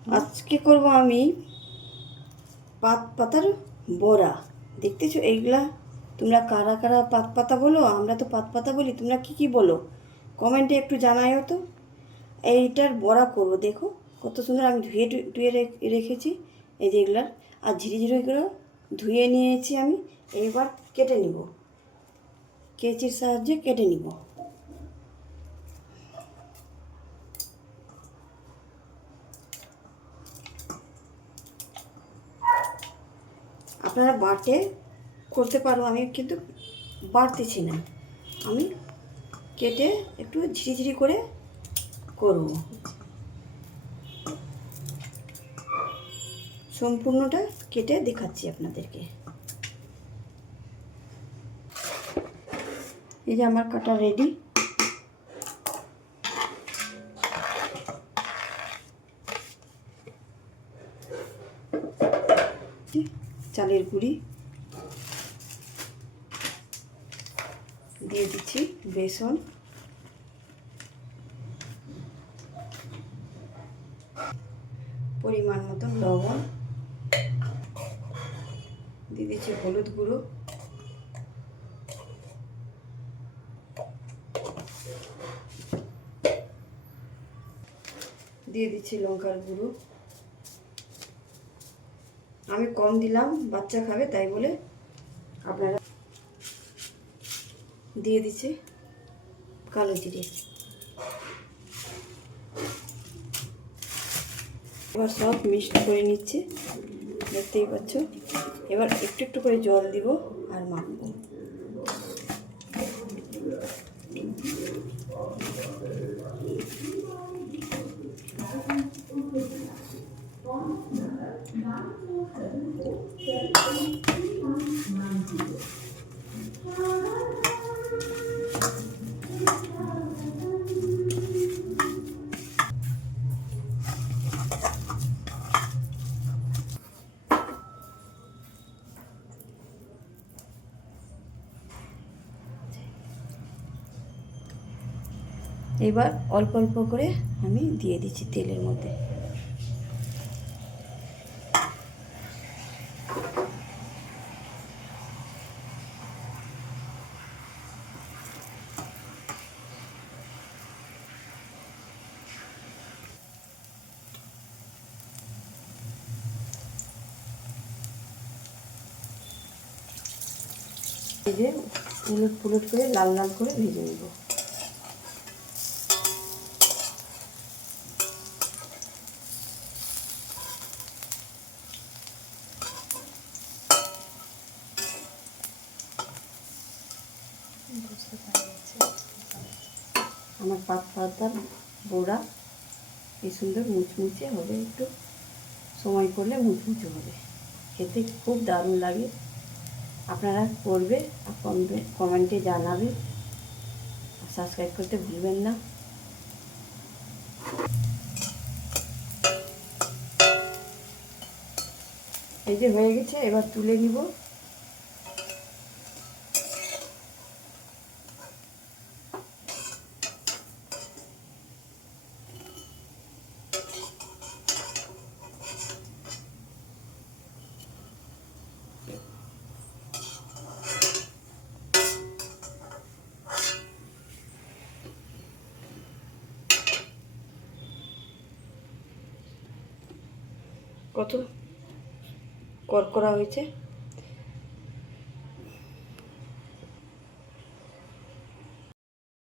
আজকে করব আমি পাত পাতার বড়া। দেখতেছো এইগুলা? তোমরা কারা কারা পাত পাতা বলো? আমরা তো পাত পাতা বলি। তোমরা কি বলো কমেন্টে একটু জানাইও তো। এইটার বড়া করব। দেখো কত সুন্দর আমি ধুয়ে ধুয়ে রেখেছি এই যে এগুলার। আর ঝিরিঝিরিগুলো ধুয়ে নিয়েছি আমি। এইবার কেটে নিব, কেচির সাহায্যে কেটে নিব। আপনারা বাটে করতে পারো, আমি কিন্তু বাটতেছি না, আমি কেটে একটু ঝিরিঝিরি করে করব। সম্পূর্ণটা কেটে দেখাচ্ছি আপনাদেরকে। এই যে আমার কাটা রেডি। চালের গুঁড়ি দিয়ে দিচ্ছি, বেসন, পরিমাণ মতন লবণ, দিয়ে দিচ্ছি হলুদ গুঁড়ো, দিয়ে দিচ্ছি লঙ্কার গুঁড়ো। আমি কম দিলাম, বাচ্চা খাবে তাই বলে। আপনারা দিয়ে দিচ্ছি কালো জিরে। এবার সব মিক্সড করে নিচ্ছি, দেখতেই পাচ্ছ। এবার একটু একটু করে জল দিব আর মাখবো। এবার অল্প অল্প করে আমি দিয়ে দিচ্ছি তেলের মধ্যে। এই যে উলট পুলট করে লাল লাল করে ভেজে নেব। আমার পাত পাতার বড়া এই সুন্দর মুচমুচে হবে, একটু সময় করলে মুচমুচে হবে, খেতে খুব দারুণ লাগে। আপনারা করবে আর কমেন্টে জানাবে, সাবস্ক্রাইব করতে ভুলবেন না। এই যে হয়ে গেছে, এবার তুলে নিব। কত করকরা হয়েছে।